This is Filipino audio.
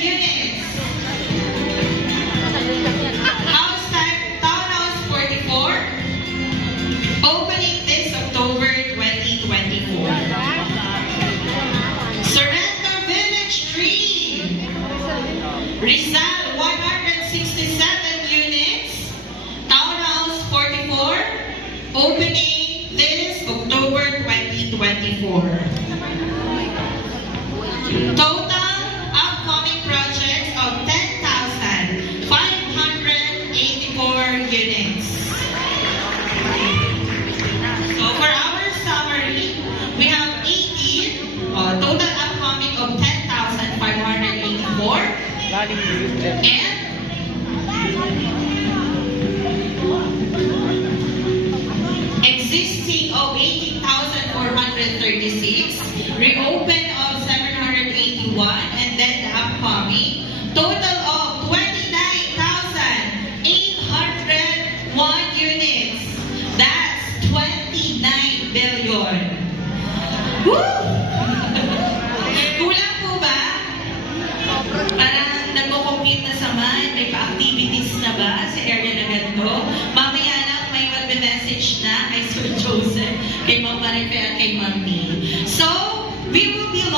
units. Townhouse 44, opening this October 2024. Sorrento Village 3, Rizal 167 units. Townhouse 44, opening this October 2024. Total upcoming projects of 10,584 units. So for our summary, we have 18, total upcoming of 10,584, and existing of 18,436, reopen of 781, and then the upcoming total of 29,801 units. That's 29 billion. Woo! Kulang po ba? Parang nagko-compute na sa man, may pa-activities na ba sa area na ganito? Mamaya na may magbe-message na kay Sir Joseph, kay Ma'am Maripel